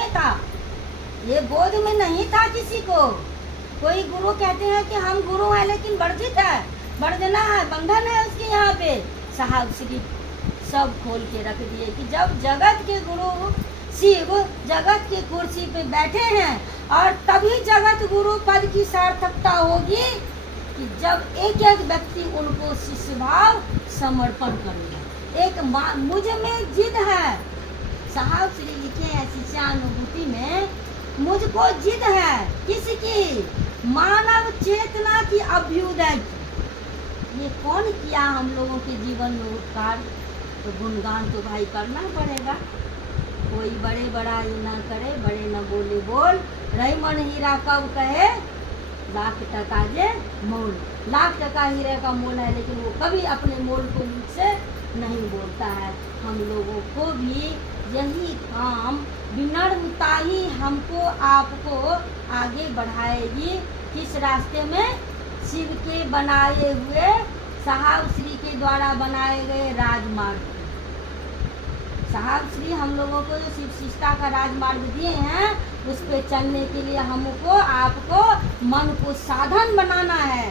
में था, ये बोध में नहीं था किसी को। कोई गुरु कहते हैं कि हम गुरु हैं लेकिन वर्जित है, वर्जना है, बंधन है उसके यहाँ पे। साहब श्री सब खोल के रख दिए कि जब जगत के गुरु शिव जगत की कुर्सी पे बैठे हैं, और तभी जगत गुरु पद की सार्थकता होगी कि जब एक एक व्यक्ति उनको शिष्य भाव समर्पण करेगा। एक मुझ में जिद है, साहब श्री लिखे हैं शिष्यानुभूति में, मुझको जिद है किसकी? मानव चेतना की अभ्युदय की। ये कौन किया हम लोगों के जीवन में उपकार? तो गुणगान तो भाई करना पड़ेगा। कोई बड़े बड़ा ही ना करे, बड़े न बोले बोल, रही मन हीरा कब कहे लाख टका जे मोल। लाख टका हीरे का मोल है, लेकिन वो कभी अपने मोल को मुझसे नहीं बोलता है। हम लोगों को भी यही काम, विनम्रता ही हमको आपको आगे बढ़ाएगी। किस रास्ते में? शिव के बनाए हुए, साहब श्री के द्वारा बनाए गए राजमार्ग। साहब श्री हम लोगों को जो शिव शिष्टा का राजमार्ग दिए हैं, उस पे चलने के लिए हमको आपको मन को साधन बनाना है।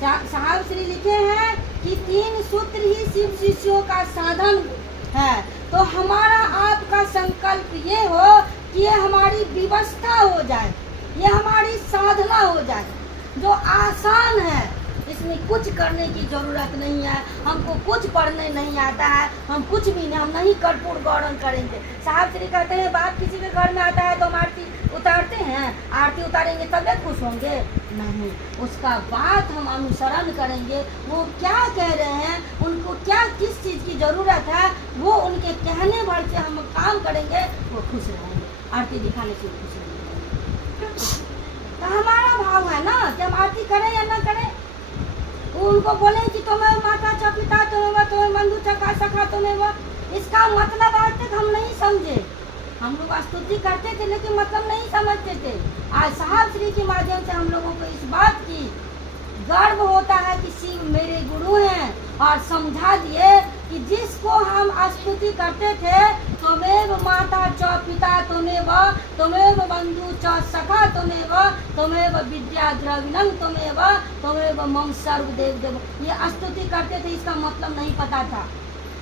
साहब श्री लिखे हैं कि 3 सूत्र ही शिव शिष्यों का साधन है। तो हमारा आपका संकल्प ये हो कि ये हमारी व्यवस्था हो जाए, ये हमारी साधना हो जाए, जो आसान है। इसमें कुछ करने की जरूरत नहीं है, हमको कुछ पढ़ने नहीं आता है, हम कुछ भी नहीं, हम नहीं कर्पूर गौरव करेंगे। साहब श्री कहते हैं बाप किसी के घर में आता है तो हम आरती उतारते हैं, आरती उतारेंगे तब खुश होंगे? नहीं, उसका बात हम अनुसरण करेंगे। वो क्या कह रहे हैं, उनको क्या किस चीज़ की जरूरत है, वो उनके कहने भर से हम काम करेंगे, वो खुश रहेंगे। आरती दिखाने से खुश रहेंगे। तो हमारा भाव है ना कि हम आरती करें या ना करें। उनको बोले कि तुम्हें माता च पिता तुम्हें बंधु चका सखा तुम्हें, इसका मतलब आज तक हम नहीं समझे। हम लोग स्तुति करते थे लेकिन मतलब नहीं समझते थे। आज साहब श्री के माध्यम से हम लोगों को इस बात की गर्व होता है कि शिव मेरे गुरु हैं, और समझा दिए कि जिसको हम स्तुति करते थे, त्वमेव माता च पिता त्वमेव बंधु च सखा त्वमेव विद्या द्रविणं त्वमेव मम सर्वदेव देव, ये स्तुति करते थे, इसका मतलब नहीं पता था।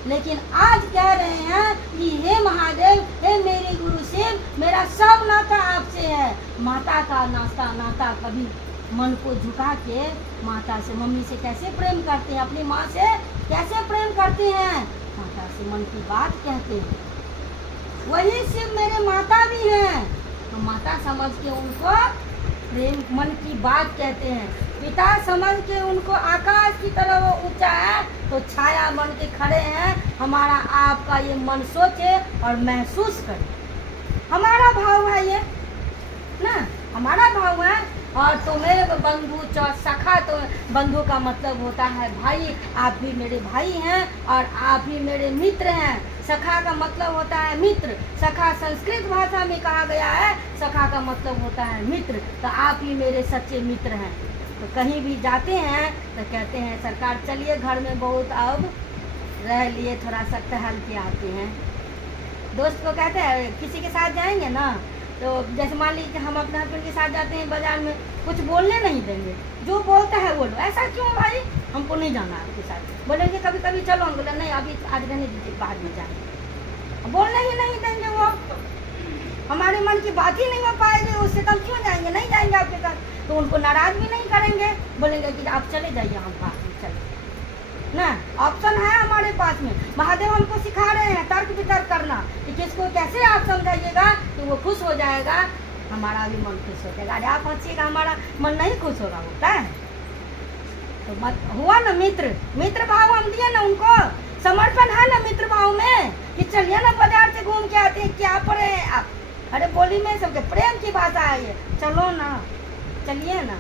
लेकिन आज कह रहे हैं कि हे महादेव, हे मेरे गुरु शिव, मेरा सब नाता आपसे है। माता का नाता कभी मन को झुका के माता से, मम्मी से कैसे प्रेम करते हैं, अपनी माँ से कैसे प्रेम करते हैं, माता से मन की बात कहते हैं। वही शिव मेरे माता भी हैं, तो माता समझ के उनको प्रेम मन की बात कहते हैं। पिता समझ के उनको आकाश की तरह वो ऊंचा है, तो छाया बन के खड़े हैं। हमारा आपका ये मन सोचे और महसूस करे, हमारा भाव है ये ना, हमारा भाव है। और तुम्हें बंधु च सखा, तो बंधु का मतलब होता है भाई, आप भी मेरे भाई हैं और आप भी मेरे मित्र हैं। सखा का मतलब होता है मित्र, सखा संस्कृत भाषा में कहा गया है, सखा का मतलब होता है मित्र। तो आप ही मेरे सच्चे मित्र हैं। तो कहीं भी जाते हैं तो कहते हैं सरकार चलिए घर में बहुत अब रह लिए, थोड़ा सा टहल के आते हैं। दोस्त को कहते हैं किसी के साथ जाएंगे ना, तो जैसे मान लीजिए हम अपने हस्बैंड के साथ जाते हैं बाजार में, कुछ बोलने नहीं देंगे, जो बोलता है बोलो। ऐसा क्यों भाई, हमको नहीं जाना आपके साथ। बोलेंगे कभी कभी चलो, हम बोले नहीं अभी आज रहने दीजिए, बाद में जाएंगे। बोलने ही नहीं देंगे, वो हमारे मन की बात ही नहीं हो पाएगी, उससे कम क्यों जाएंगे, नहीं जाएंगे आपके साथ। तो उनको नाराज भी नहीं करेंगे, बोलेंगे कि आप चले जाइए, हम बात में चले ना। ऑप्शन है हमारे पास में। महादेव हमको सिखा रहे हैं तर्क वितर्क करना, कि किसको कैसे आप समझाइएगा तो वो खुश हो जाएगा, हमारा भी मन खुश हो जाएगा। अरे आप हंसिएगा, हमारा मन नहीं खुश होगा, होता है तो मत हुआ ना। मित्र भाव हम दिए ना उनको, समर्पण है ना मित्र भाव में, कि चलिए ना बाजार से घूम के आते हैं, क्या पढ़े आप। अरे बोली में सबके प्रेम की भाषा है ये, चलो ना, चलिए ना।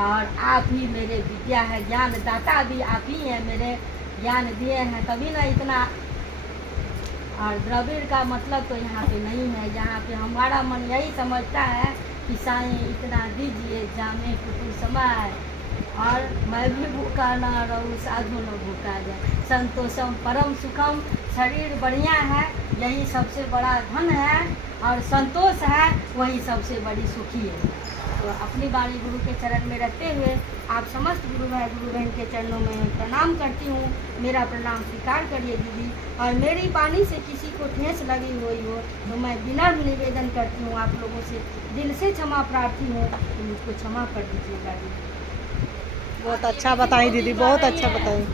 और आप ही मेरे विद्या है, ज्ञान दाता भी आप ही हैं, मेरे ज्ञान दिए हैं तभी ना इतना। और द्रविड़ का मतलब तो यहाँ पे नहीं है, यहाँ पे हमारा मन यही समझता है कि साईं इतना दीजिए जामे कुटुंब समाए, और मैं भी भूखा ना रहूँ, साधु न भूखा जाए। संतोषम परम सुखम शरीर बढ़िया है, यही सबसे बड़ा धन है, और संतोष है वही सबसे बड़ी सुखी है। तो अपनी वाणी गुरु के चरण में रखते हुए आप समस्त गुरु भाई गुरु बहन के चरणों में प्रणाम करती हूँ। मेरा प्रणाम स्वीकार करिए दीदी, और मेरी वाणी से किसी को ठेस लगी हुई हो तो मैं विनम्र निवेदन करती हूँ, आप लोगों से दिल से क्षमा प्रार्थी हूँ, तो मुझको क्षमा कर दीजिएगा दीदी। बहुत अच्छा बताई दीदी, बहुत अच्छा बताई।